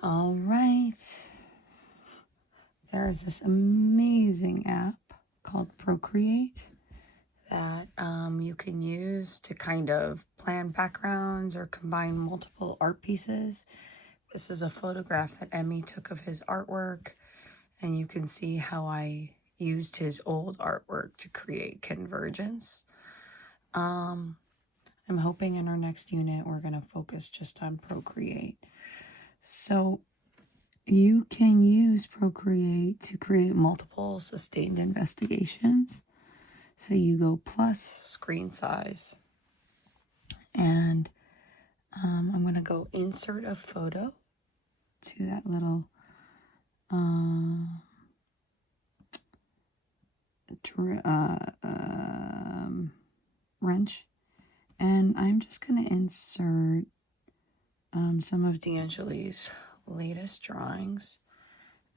All right. There's this amazing app called Procreate that you can use to kind of plan backgrounds or combine multiple art pieces. This is a photograph that Emmy took of his artwork, and you can see how I used his old artwork to create convergence. I'm hoping in our next unit we're going to focus just on Procreate. So you can use Procreate to create multiple sustained investigations. So you go plus screen size, and I'm going to go insert a photo to that little wrench, and I'm just going to insert some of D'Angeli's latest drawings,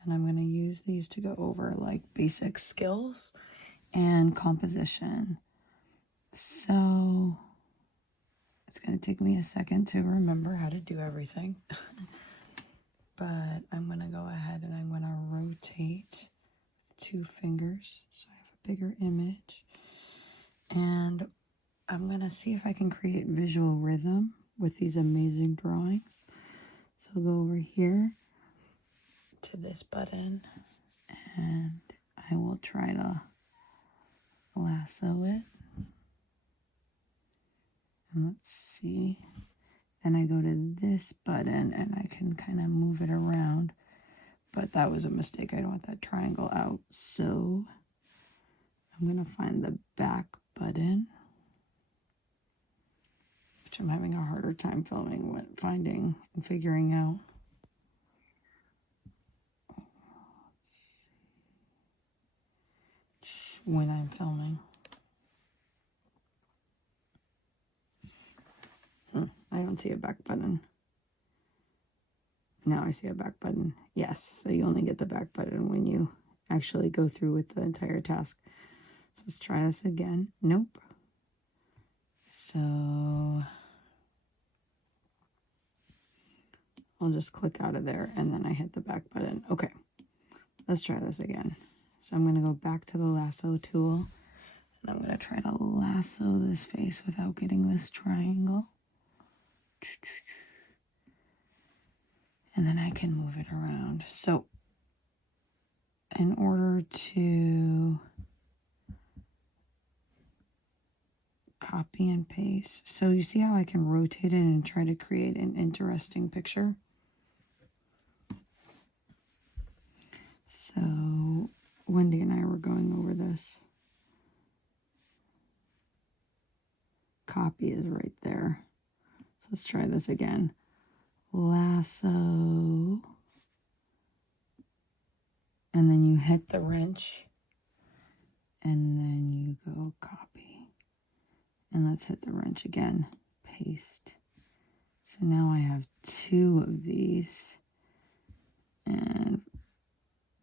and I'm going to use these to go over like basic skills and composition. So it's going to take me a second to remember how to do everything. But I'm going to go ahead and I'm going to rotate 2 fingers so I have a bigger image. And I'm going to see if I can create visual rhythm with these amazing drawings. So I'll go over here to this button and I will try to lasso it. And let's see. Then I go to this button and I can kind of move it around. But that was a mistake. I don't want that triangle out. So I'm going to find the back button, which I'm having a harder time finding and figuring out. Let's see. When I'm filming. I don't see a back button. Now I see a back button. Yes, so you only get the back button when you actually go through with the entire task. So let's try this again. Nope. So I'll just click out of there and then I hit the back button. Okay, let's try this again. So I'm going to go back to the lasso tool and I'm going to try to lasso this face without getting this triangle. And then I can move it around. So in order to copy and paste, so you see how I can rotate it and try to create an interesting picture? So Wendy and I were going over this. Copy is right there. So let's try this again. Lasso. And then you hit the wrench. And then you go copy. And let's hit the wrench again. Paste. So now I have 2 of these. And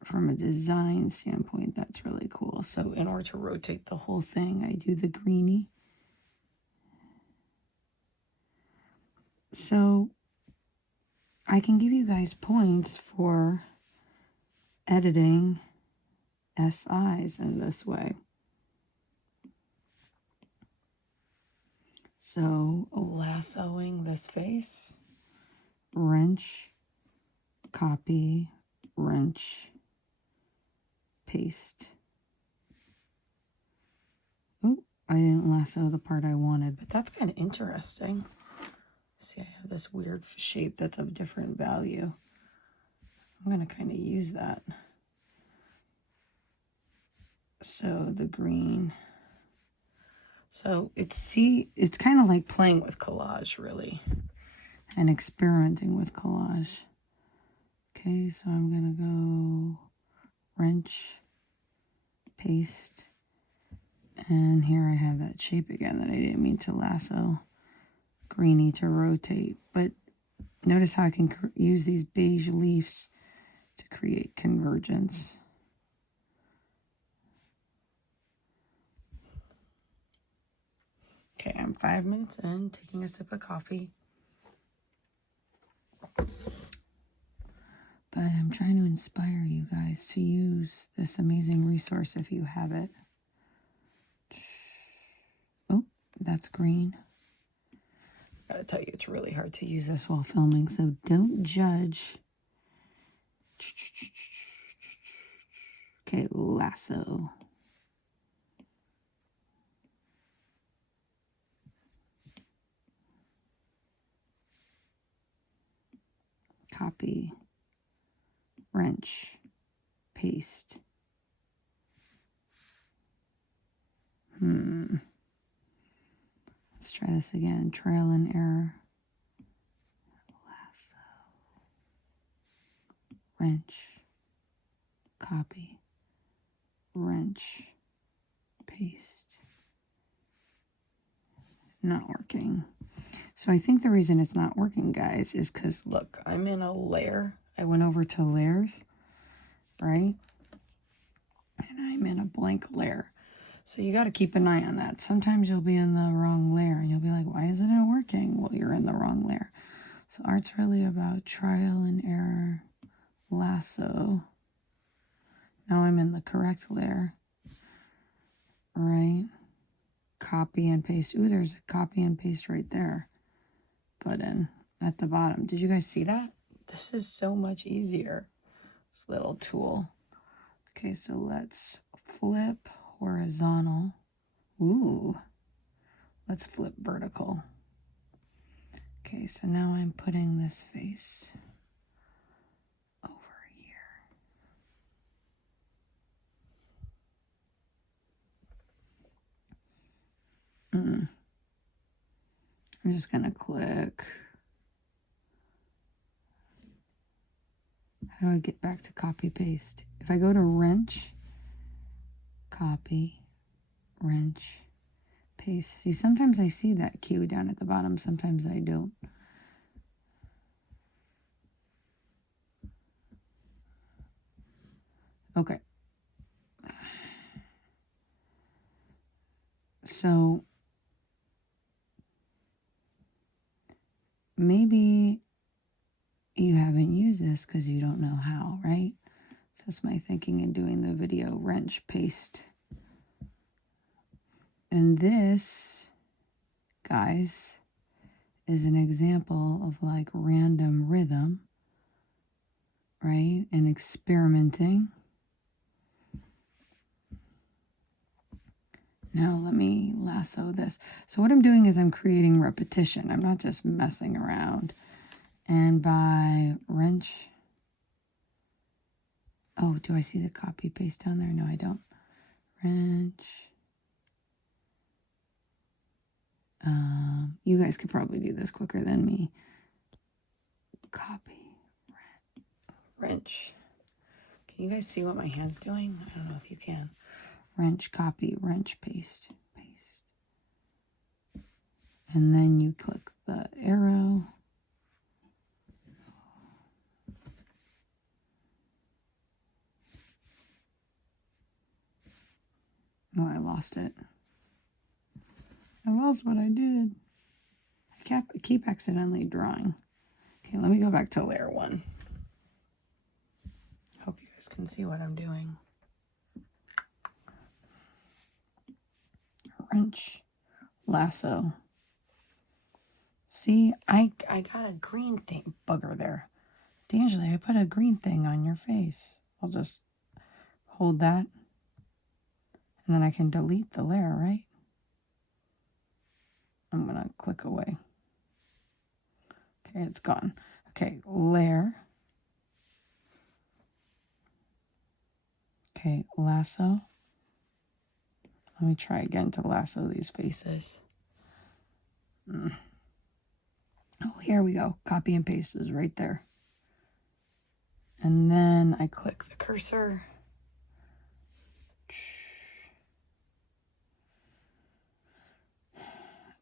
from a design standpoint, that's really cool. So in order to rotate the whole thing, I do the greenie. So I can give you guys points for editing SIs in this way. So lassoing this face, wrench, copy, wrench, paste. Oh, I didn't lasso the part I wanted, but that's kind of interesting. See, I have this weird shape that's of different value. I'm going to kind of use that. So the green. So it's kind of like playing with collage, really, and experimenting with collage. Okay, so I'm going to go wrench, paste, and here I have that shape again that I didn't mean to lasso. Greeny to rotate, but notice how I can use these beige leaves to create convergence. Okay, I'm 5 minutes in, taking a sip of coffee. trying to inspire you guys to use this amazing resource if you have it. Oh, that's green. I gotta tell you, it's really hard to use this while filming, so don't judge. Okay, lasso. Copy, wrench, paste. Let's try this again. Trial and error. Lasso. Wrench. Copy. Wrench. Paste. Not working. So I think the reason it's not working, guys, is because, look, I'm in a layer. I went over to layers, right? And I'm in a blank layer. So you got to keep an eye on that. Sometimes you'll be in the wrong layer and you'll be like, why isn't it working? Well, you're in the wrong layer. So art's really about trial and error, lasso. Now I'm in the correct layer, right? Copy and paste. Ooh, there's a copy and paste right there. Button at the bottom. Did you guys see that? This is so much easier. This little tool. Okay, so let's flip horizontal. Ooh, let's flip vertical. Okay, so now I'm putting this face over here. I'm just gonna click. How do I get back to copy paste? If I go to wrench, copy, wrench, paste. See, sometimes I see that cue down at the bottom, sometimes I don't. Okay. So maybe you haven't used this because you don't know how, right? So that's my thinking in doing the video. Wrench, paste. And this, guys, is an example of like random rhythm, right? And experimenting. Now let me lasso this. So what I'm doing is I'm creating repetition. I'm not just messing around. And by wrench, oh, do I see the copy paste down there? No, I don't. Wrench. You guys could probably do this quicker than me. Copy. Wrench. Can you guys see what my hand's doing? I don't know if you can. Wrench, copy, wrench, paste, paste. And then you click the arrow. Oh, I lost it. I lost what I did. I keep accidentally drawing. Okay, let me go back to layer 1. Hope you guys can see what I'm doing. Wrench, lasso. See, I got a green thing bugger there. D'Angelo, I put a green thing on your face. I'll just hold that. And then I can delete the layer, right? I'm going to click away. Okay, it's gone. Okay, layer. Okay, lasso. Let me try again to lasso these faces. Oh, here we go. Copy and paste is right there. And then I click the cursor.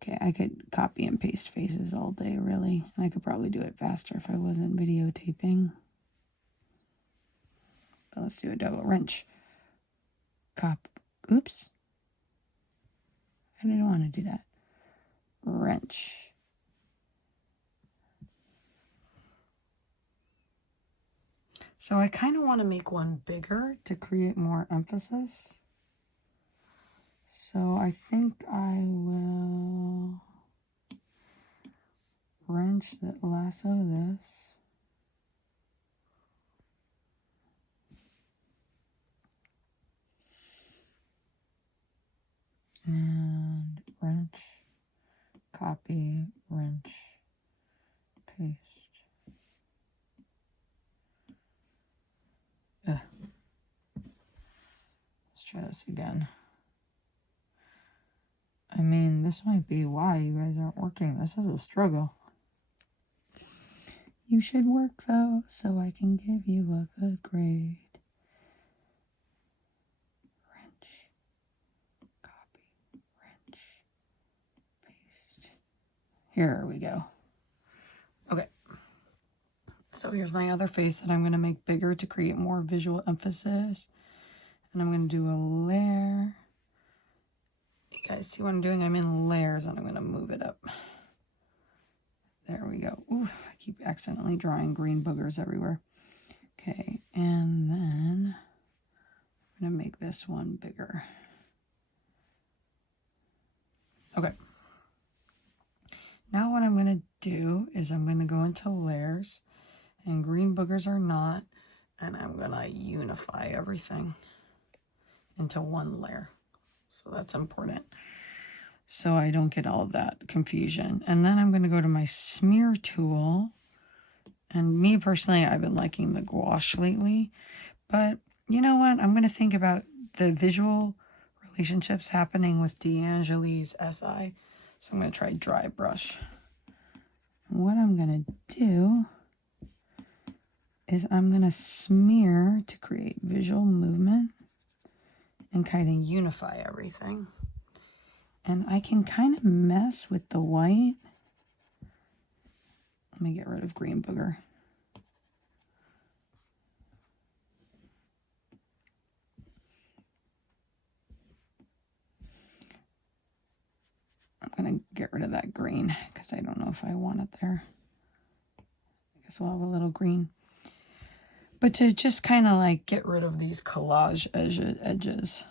Okay, I could copy and paste faces all day, really. I could probably do it faster if I wasn't videotaping. But let's do a double wrench. Oops. I didn't want to do that. Wrench. So I kind of want to make one bigger to create more emphasis. So I think I will wrench the lasso this. And wrench, copy, wrench, paste. Ugh. Let's try this again. I mean, this might be why you guys aren't working. This is a struggle. You should work though, so I can give you a good grade. Wrench, copy, wrench, paste. Here we go. Okay. So here's my other face that I'm going to make bigger to create more visual emphasis. And I'm going to do a layer. You guys see what I'm doing? I'm in layers and I'm going to move it up. There we go. Ooh, I keep accidentally drawing green boogers everywhere. Okay, and then I'm going to make this one bigger. Okay. Now what I'm going to do is I'm going to go into layers, and green boogers are not, and I'm going to unify everything into one layer. So that's important, so I don't get all of that confusion. And then I'm going to go to my smear tool. And me personally, I've been liking the gouache lately. But you know what? I'm going to think about the visual relationships happening with D'Angeli's SI. So I'm going to try dry brush. And what I'm going to do is I'm going to smear to create visual movement and kind of unify everything. And I can kind of mess with the white. Let me get rid of green booger. I'm going to get rid of that green because I don't know if I want it there. I guess we'll have a little green. But to just kind of like get rid of these collage edges.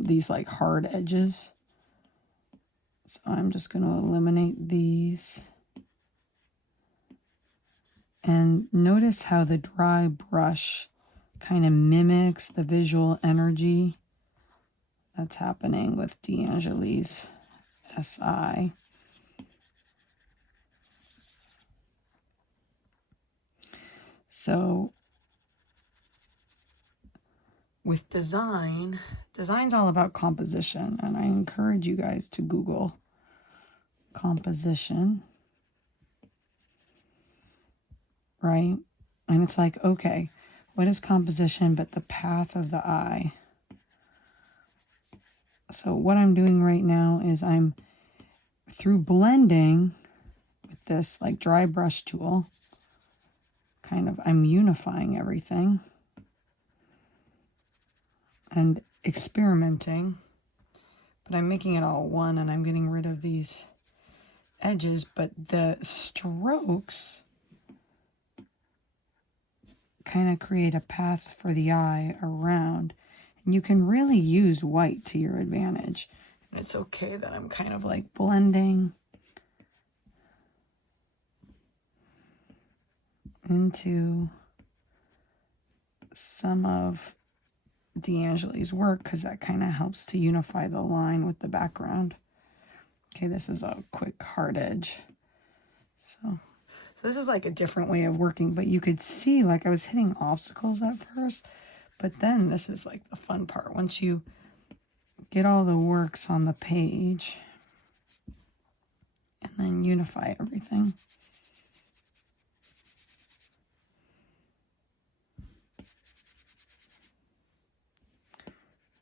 These like hard edges. So I'm just going to eliminate these. And notice how the dry brush kind of mimics the visual energy that's happening with D'Angeli's SI. So with design's all about composition, and I encourage you guys to Google composition, right? And it's like, okay, what is composition but the path of the eye? So what I'm doing right now is I'm through blending with this like dry brush tool, I'm unifying everything and experimenting, but I'm making it all one, and I'm getting rid of these edges, but the strokes kind of create a path for the eye around, and you can really use white to your advantage. And it's okay that I'm kind of like blending into some of D'Angeli's work because that kind of helps to unify the line with the background. Okay, this is a quick hard edge. So this is like a different way of working, but you could see like I was hitting obstacles at first, but then this is like the fun part. Once you get all the works on the page and then unify everything.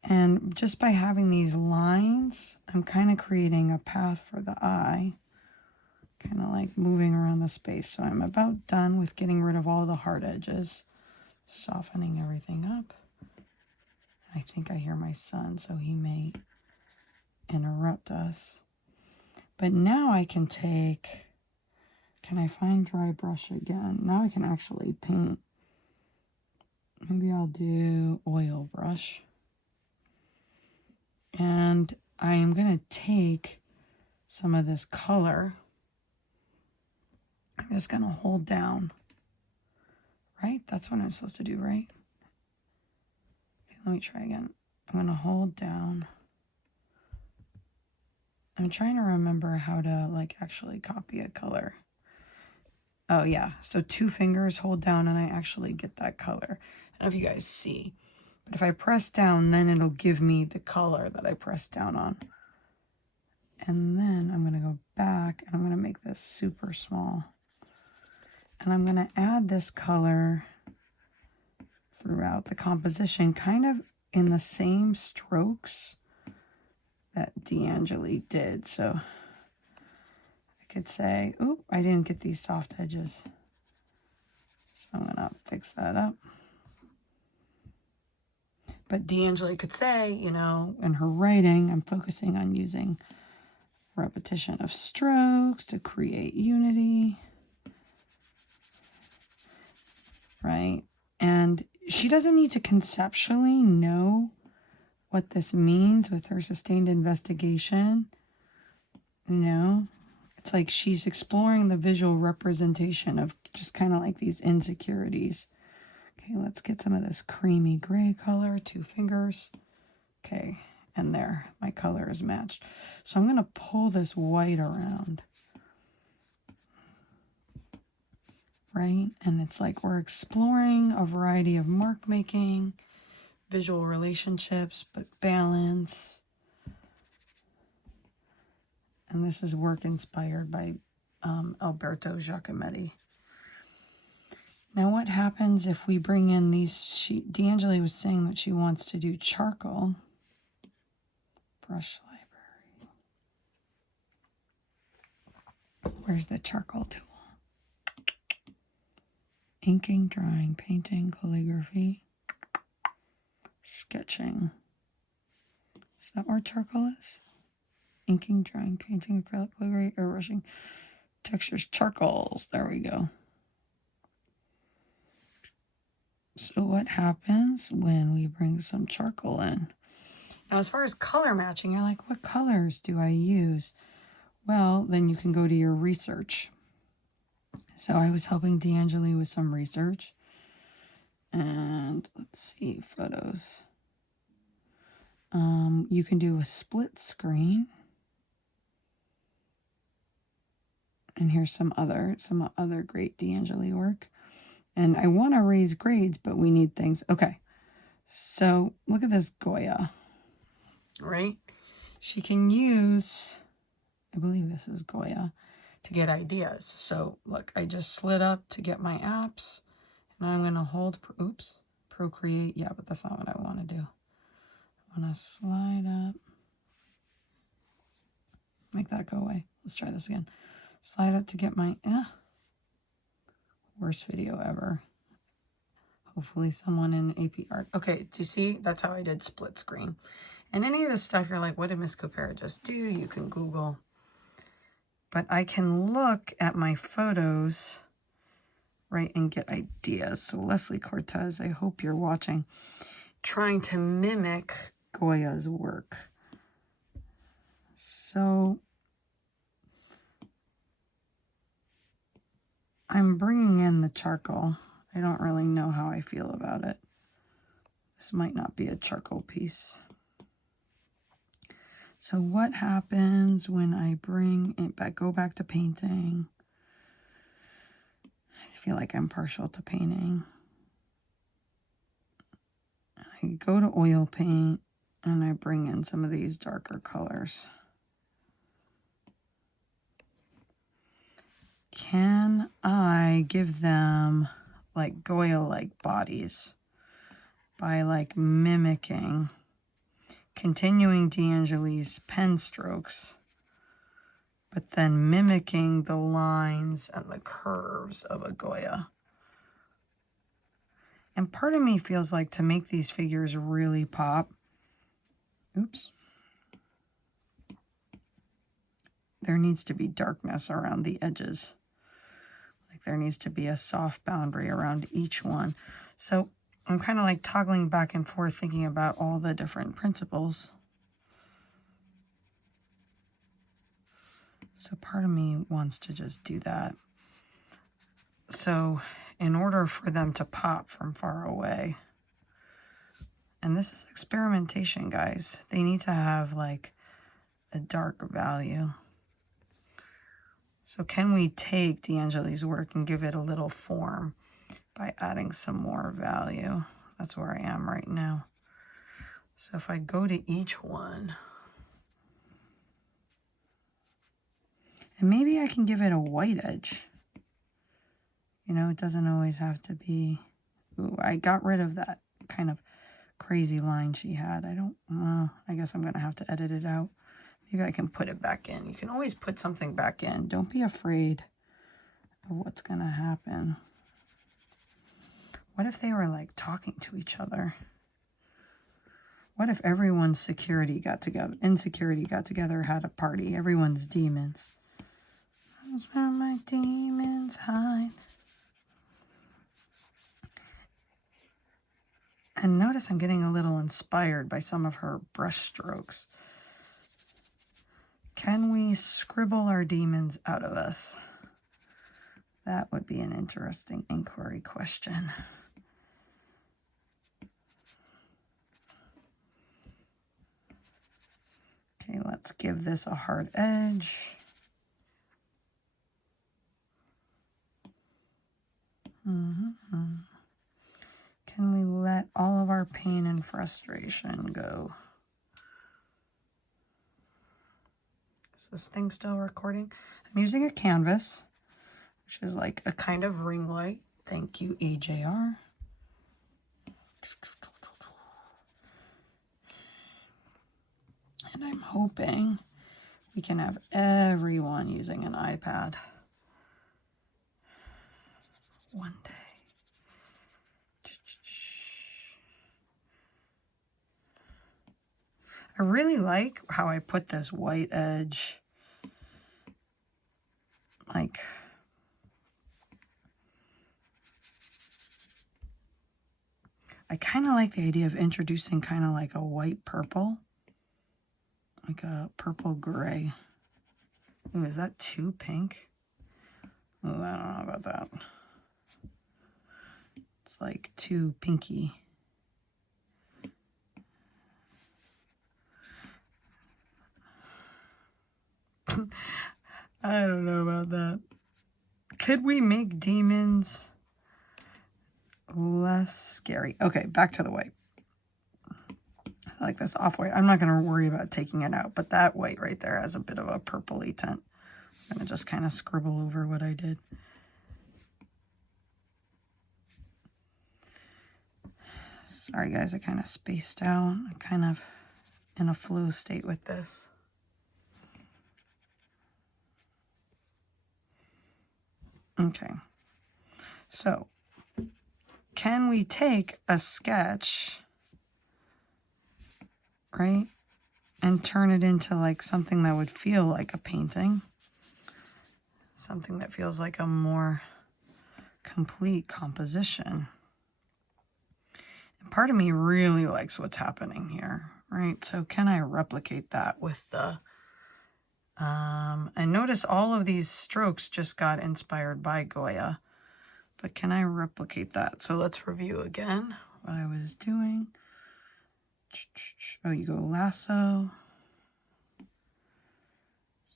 And just by having these lines, I'm kind of creating a path for the eye, kind of like moving around the space. So I'm about done with getting rid of all the hard edges, softening everything up. I think I hear my son, so he may interrupt us. But now I can take, Can I find dry brush again? Now I can actually paint. Maybe I'll do oil brush. And I am going to take some of this color. I'm just going to hold down. Right? That's what I'm supposed to do, right? Okay, let me try again. I'm going to hold down. I'm trying to remember how to like actually copy a color. Oh yeah, so 2 fingers hold down and I actually get that color. I don't know if you guys see, but if I press down, then it'll give me the color that I pressed down on. And then I'm gonna go back and I'm gonna make this super small. And I'm gonna add this color throughout the composition, kind of in the same strokes that D'Angeli did. So I could say, oop, I didn't get these soft edges. So I'm gonna fix that up. But D'Angeli could say, you know, in her writing, I'm focusing on using repetition of strokes to create unity. Right? And she doesn't need to conceptually know what this means with her sustained investigation. You know, it's like she's exploring the visual representation of just kind of like these insecurities. Okay, let's get some of this creamy gray color, 2 fingers. Okay, and there, my color is matched. So I'm going to pull this white around. Right? And it's like we're exploring a variety of mark making, visual relationships, but balance. And this is work inspired by Alberto Giacometti. Now what happens if we bring in these, D'Angeli was saying that she wants to do charcoal. Brush library. Where's the charcoal tool? Inking, drawing, painting, calligraphy, sketching. Is that where charcoal is? Inking, drawing, painting, acrylic, calligraphy, airbrushing, textures, charcoals. There we go. So what happens when we bring some charcoal in? Now, as far as color matching, you're like, what colors do I use? Well, then you can go to your research. So I was helping D'Angeli with some research. And let's see, photos. You can do a split screen. And here's some other great D'Angeli work. And I want to raise grades, but we need things. Okay, so look at this Goya, right? She can use, I believe this is Goya, to get ideas. So look, I just slid up to get my apps. Now I'm going to hold, oops, Procreate. Yeah, but that's not what I want to do. I want to slide up. Make that go away. Let's try this again. Slide up to get my, worst video ever. Hopefully someone in AP Art. Okay, do you see? That's how I did split screen. And any of this stuff, you're like, what did Miss Kopera just do? You can Google. But I can look at my photos, right, and get ideas. So Leslie Cortez, I hope you're watching, trying to mimic Goya's work. So I'm bringing in the charcoal. I don't really know how I feel about it. This might not be a charcoal piece. So what happens when I bring it back, go back to painting? I feel like I'm partial to painting. I go to oil paint and I bring in some of these darker colors. Can I give them like Goya-like bodies by like mimicking, continuing D'Angeli's pen strokes, but then mimicking the lines and the curves of a Goya? And part of me feels like to make these figures really pop, oops, there needs to be darkness around the edges. Like there needs to be a soft boundary around each one. So I'm kind of like toggling back and forth thinking about all the different principles. So part of me wants to just do that. So in order for them to pop from far away, and this is experimentation, guys, they need to have like a dark value. So can we take D'Angeli's work and give it a little form by adding some more value? That's where I am right now. So if I go to each one, and maybe I can give it a white edge. You know, it doesn't always have to be... Ooh, I got rid of that kind of crazy line she had. I guess I'm going to have to edit it out. Maybe I can put it back in. You can always put something back in. Don't be afraid of what's going to happen. What if they were like talking to each other? What if everyone's insecurity got together, had a party? Everyone's demons. That's where my demons hide. And notice I'm getting a little inspired by some of her brush strokes. Can we scribble our demons out of us? That would be an interesting inquiry question. Okay, let's give this a hard edge. Can we let all of our pain and frustration go? Is this thing still recording? I'm using a canvas, which is like a kind of ring light. Thank you, EJR. And I'm hoping we can have everyone using an iPad one day. I really like how I put this white edge, like, I kind of like the idea of introducing kind of like a white purple, like a purple gray. Ooh, is that too pink? Oh, I don't know about that. It's like too pinky. I don't know about that. Could we make demons less scary? Okay, back to the white. I like this off-white. I'm not going to worry about taking it out, but that white right there has a bit of a purpley tint. I'm going to just kind of scribble over what I did. Sorry, guys, I kind of spaced out. I'm kind of in a flow state with this. Okay, so can we take a sketch, right, and turn it into like something that would feel like a painting? Something that feels like a more complete composition. And part of me really likes what's happening here, right? So can I replicate that with the... and notice all of these strokes just got inspired by Goya. But can I replicate that? So let's review again what I was doing. Oh, you go lasso,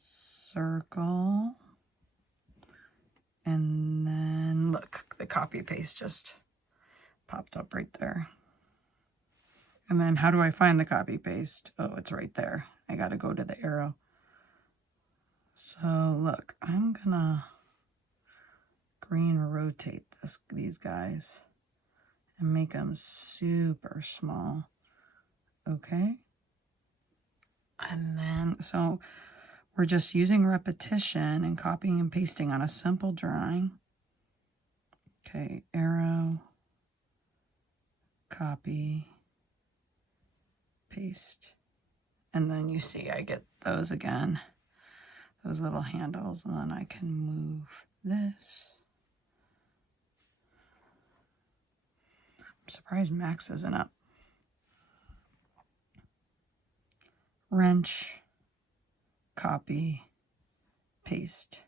circle, and then look, the copy paste just popped up right there. And then how do I find the copy paste? Oh, it's right there. I got to go to the arrow. So look, I'm gonna green rotate these guys and make them super small. Okay. And then, so we're just using repetition and copying and pasting on a simple drawing. Okay, arrow, copy, paste. And then you see I get those again, those little handles, and then I can move this. surprised Max isn't up. Wrench, copy, paste,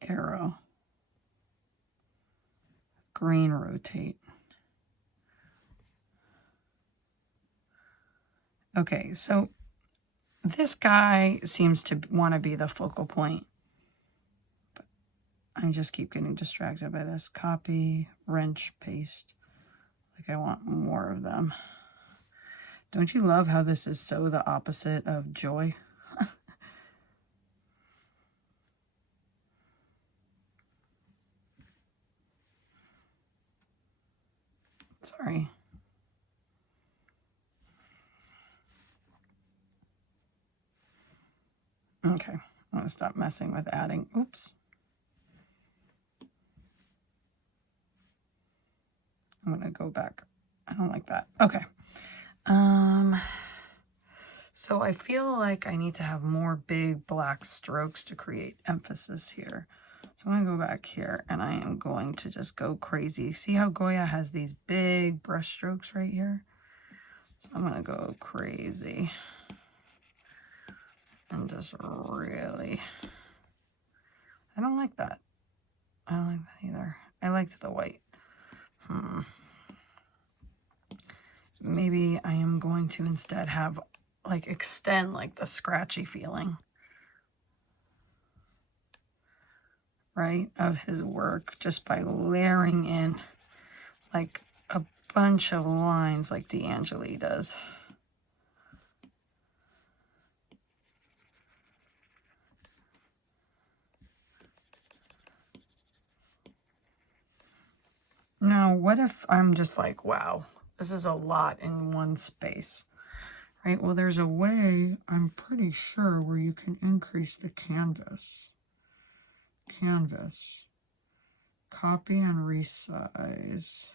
arrow, green rotate. Okay, so this guy seems to want to be the focal point. But I just keep getting distracted by this. Copy, wrench, paste. Like I want more of them. Don't you love how this is so the opposite of joy? Sorry. Okay, I'm going to stop messing with adding. Oops. I'm going to go back. I don't like that. Okay. So I feel like I need to have more big black strokes to create emphasis here. So I'm going to go back here and I am going to just go crazy. See how Goya has these big brush strokes right here? So I'm going to go crazy and just really, I don't like that. I don't like that either. I liked the white. Maybe I am going to instead have like extend like the scratchy feeling, right, of his work just by layering in like a bunch of lines like D'Angeli does. Now, what if I'm just like, wow, this is a lot in one space, right? Well, there's a way, I'm pretty sure, where you can increase the canvas. Canvas. Copy and resize.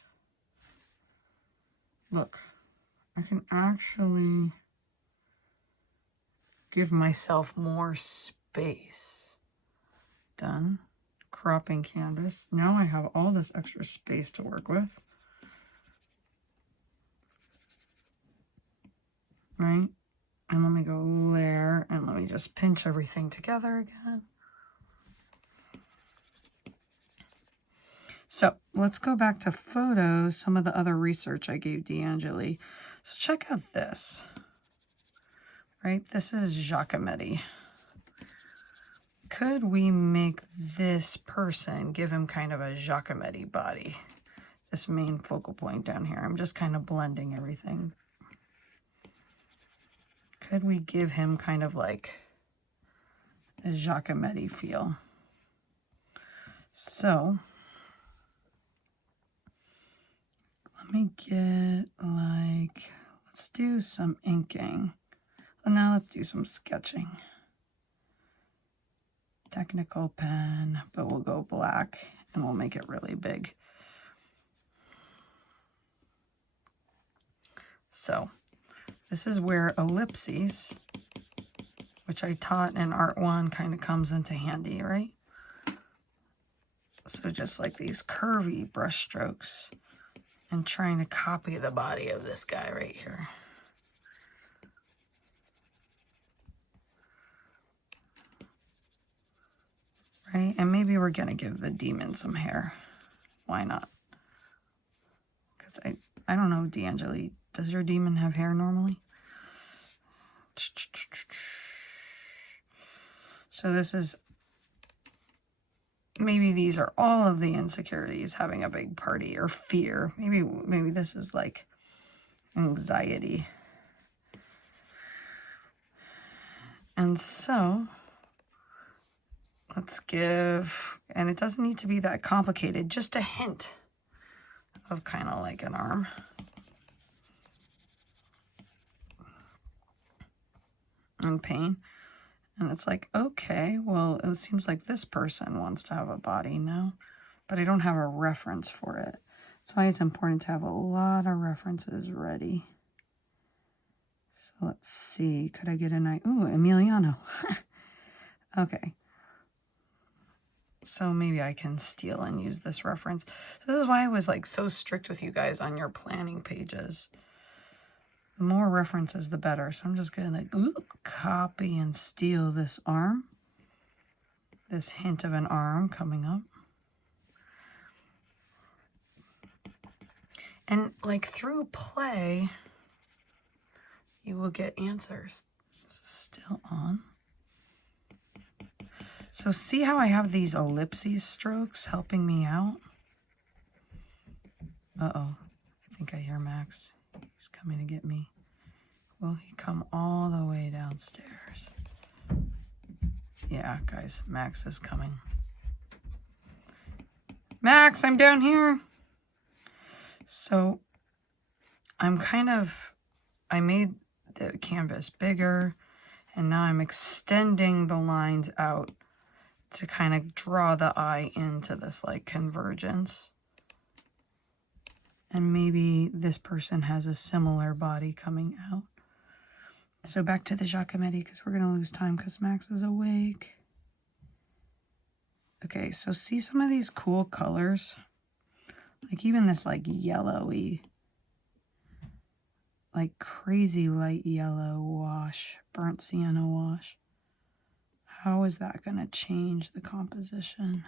Look, I can actually give myself more space. Done. Cropping canvas. Now I have all this extra space to work with. Right? And let me go there and let me just pinch everything together again. So let's go back to photos, some of the other research I gave D'Angeli. So check out this, right? This is Giacometti. Could we make this person, give him kind of a Giacometti body? This main focal point down here. I'm just kind of blending everything. Could we give him kind of like a Giacometti feel? So let me get like, let's do some inking. Well, now let's do some sketching. Technical pen, but we'll go black and we'll make it really big. So this is where ellipses, which I taught in Art 1, kind of comes into handy, right? So just like these curvy brush strokes and trying to copy the body of this guy right here. Right? And maybe we're going to give the demon some hair. Why not? Because I don't know, D'Angeli, does your demon have hair normally? So this is, maybe these are all of the insecurities, having a big party or fear. Maybe this is like anxiety. And so let's give, and it doesn't need to be that complicated, just a hint of kind of like an arm. And pain. And it's like, okay, well, it seems like this person wants to have a body now, but I don't have a reference for it. That's why it's important to have a lot of references ready. So let's see, could I get an eye? Ooh, Emiliano. Okay. So maybe I can steal and use this reference. So this is why I was like so strict with you guys on your planning pages. The more references, the better. So I'm just gonna copy and steal this arm. This hint of an arm coming up. And like through play, you will get answers. This is still on. So see how I have these ellipses strokes helping me out? Uh-oh, I think I hear Max. He's coming to get me. Will he come all the way downstairs? Yeah, guys, Max is coming. Max, I'm down here. So I made the canvas bigger, and now I'm extending the lines out to kind of draw the eye into this like convergence. And maybe this person has a similar body coming out. So back to the Giacometti, because we're going to lose time because Max is awake. Okay, so see some of these cool colors? Like even this like yellowy, like crazy light yellow wash, burnt sienna wash. How is that going to change the composition?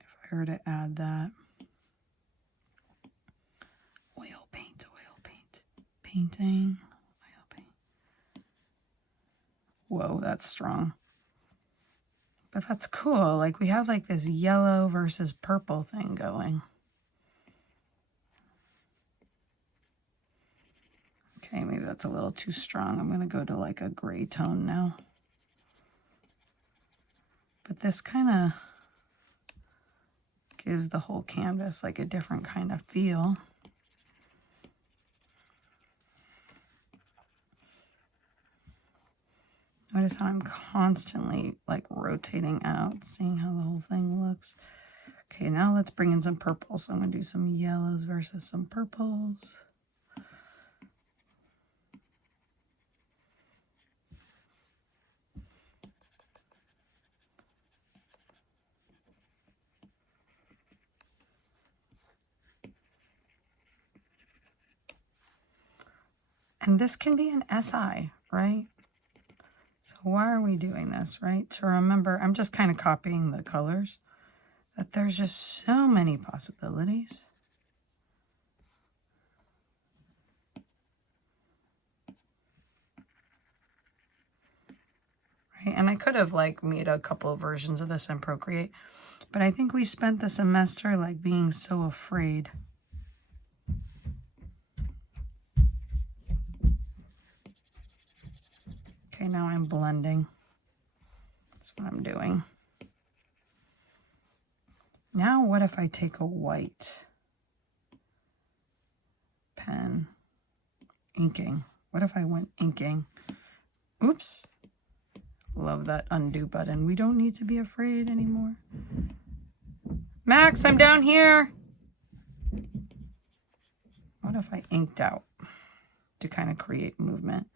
If I were to add that. Oil paint, painting, oil paint. Whoa, that's strong. But that's cool. Like we have like this yellow versus purple thing going. Okay, maybe that's a little too strong. I'm going to go to like a gray tone now. But this kind of gives the whole canvas like a different kind of feel. Notice how I'm constantly like rotating out, seeing how the whole thing looks. Okay, now let's bring in some purples. So I'm going to do some yellows versus some purples. And this can be an SI, right? So why are we doing this, right? To remember, I'm just kind of copying the colors, that there's just so many possibilities. Right? And I could have like made a couple of versions of this in Procreate, but I think we spent the semester like being so afraid. Okay, now I'm blending. That's what I'm doing. Now what if I take a white pen, inking? What if I went inking? Oops. Love that undo button. We don't need to be afraid anymore. Max, I'm down here. What if I inked out to kind of create movement?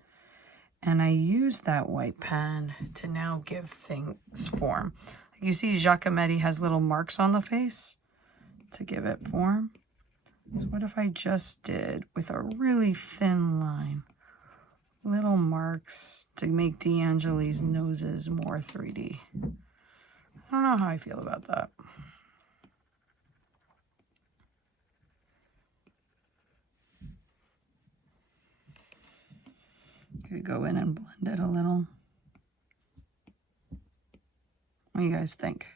And I use that white pen to now give things form. You see Giacometti has little marks on the face to give it form. So what if I just did with a really thin line, little marks to make D'Angeli's noses more 3D? I don't know how I feel about that. Could go in and blend it a little. What do you guys think?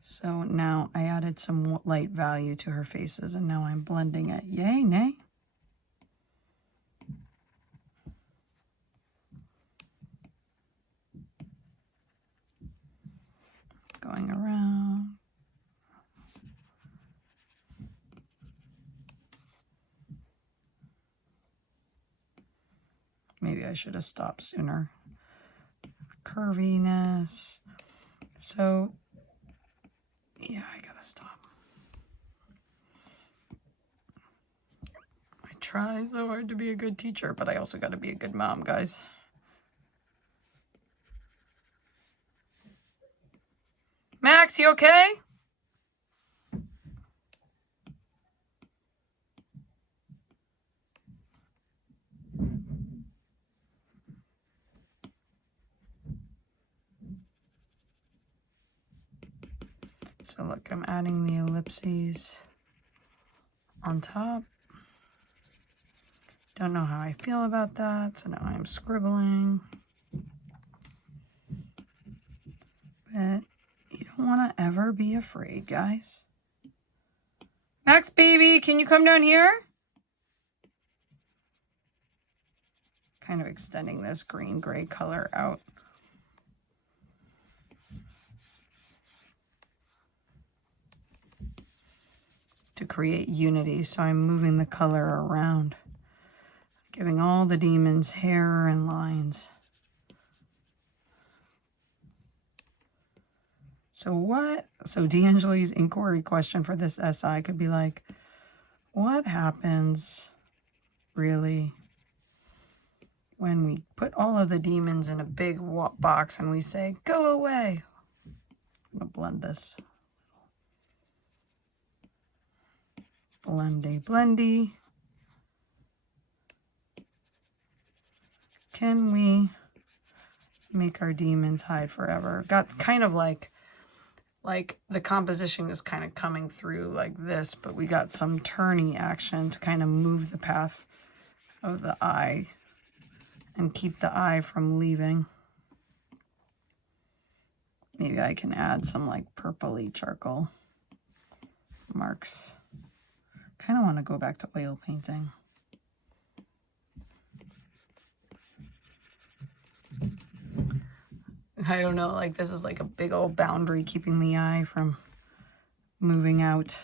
So now I added some light value to her faces, and now I'm blending it. Yay, nay? Going around. Maybe I should have stopped sooner. Curviness. So, yeah, I gotta stop. I try so hard to be a good teacher, but I also gotta be a good mom, guys. you okay? So look, I'm adding the ellipses on top. Don't know how I feel about that, so now I'm scribbling. But you don't want to ever be afraid, guys. Max, baby, can you come down here? Kind of extending this green-gray color out. To create unity, so I'm moving the color around, giving all the demons hair and lines. So D'Angeli's inquiry question for this SI could be like, what happens really when we put all of the demons in a big box and we say, go away? I'm gonna blend this. Blendy, blendy. Can we make our demons hide forever? Got kind of like the composition is kind of coming through like this, but we got some turny action to kind of move the path of the eye and keep the eye from leaving. Maybe I can add some like purpley charcoal marks. Kind of want to go back to oil painting. I don't know, like this is like a big old boundary keeping the eye from moving out.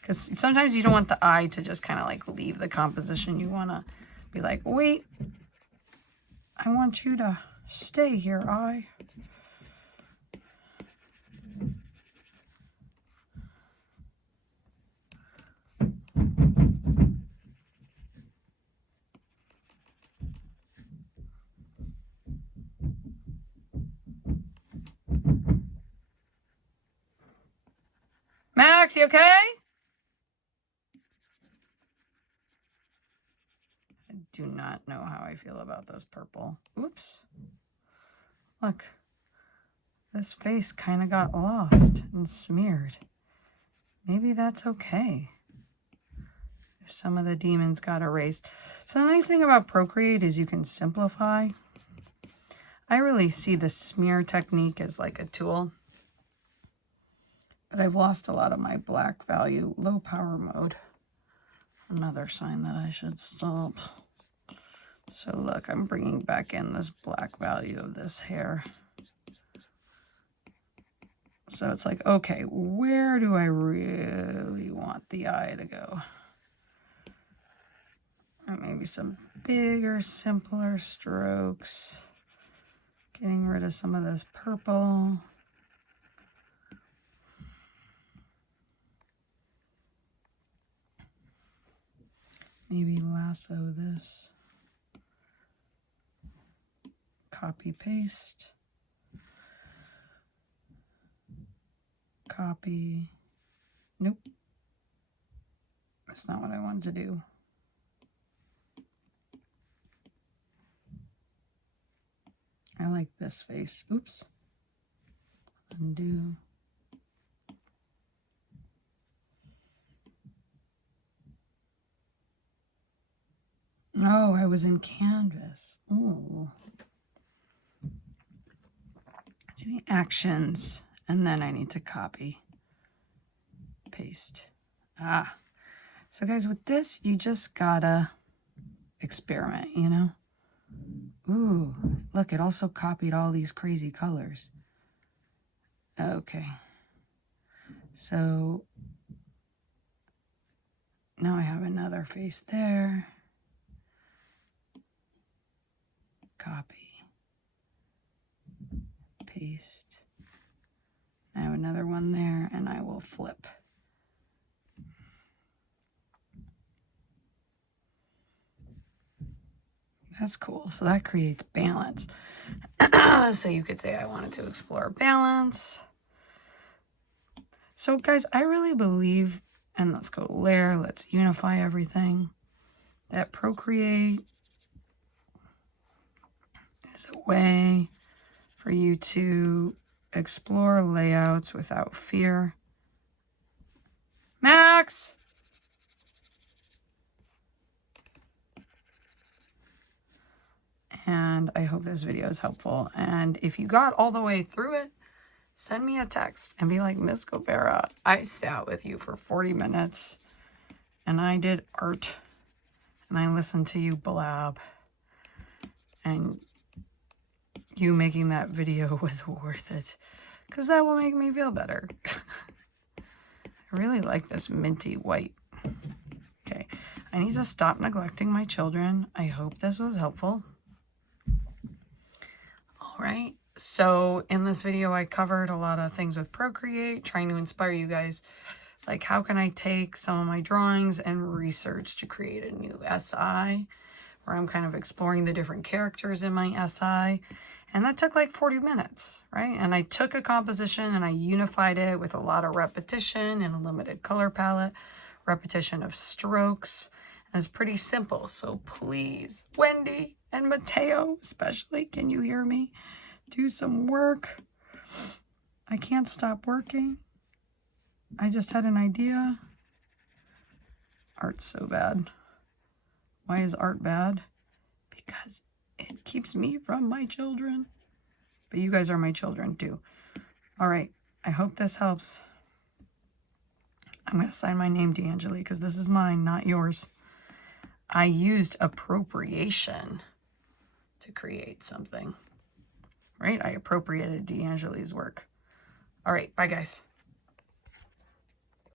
Because sometimes you don't want the eye to just kind of like leave the composition. You want to be like, wait, I want you to stay here, eye. Max, you okay? I do not know how I feel about this purple. Oops. Look. This face kind of got lost and smeared. Maybe that's okay. Some of the demons got erased. So the nice thing about Procreate is you can simplify. I really see the smear technique as like a tool. But I've lost a lot of my black value, low power mode. Another sign that I should stop. So look, I'm bringing back in this black value of this hair. So it's like, okay, where do I really want the eye to go? And maybe some bigger, simpler strokes. Getting rid of some of this purple. Maybe lasso this. Copy, paste. Copy. Nope. That's not what I wanted to do. I like this face. Oops. Undo. Oh, I was in Canvas. Oh. Doing actions, and then I need to copy, paste. Ah. So guys, with this, you just gotta experiment, you know? Ooh, look, it also copied all these crazy colors. Okay. So now I have another face there. Copy. Paste. I have another one there, and I will flip. That's cool. So that creates balance. So you could say I wanted to explore balance. So guys, I really believe, and let's go to layer, let's unify everything, that Procreate is a way for you to explore layouts without fear. Max! And I hope this video is helpful. And if you got all the way through it, send me a text and be like, Miss Kopera, I sat with you for 40 minutes and I did art and I listened to you blab. And you making that video was worth it, because that will make me feel better. I really like this minty white. Okay, I need to stop neglecting my children. I hope this was helpful. All right, so in this video I covered a lot of things with Procreate, trying to inspire you guys, like how can I take some of my drawings and research to create a new SI, where I'm kind of exploring the different characters in my SI. And that took like 40 minutes, right? And I took a composition and I unified it with a lot of repetition and a limited color palette, repetition of strokes. And it's pretty simple. So please, Wendy and Mateo especially, can you hear me? Do some work. I can't stop working. I just had an idea. Art's so bad. Why is art bad? Because it keeps me from my children. But you guys are my children too. All right. I hope this helps. I'm going to sign my name, D'Angeli, because this is mine, not yours. I used appropriation to create something. Right? I appropriated D'Angeli's work. All right. Bye, guys.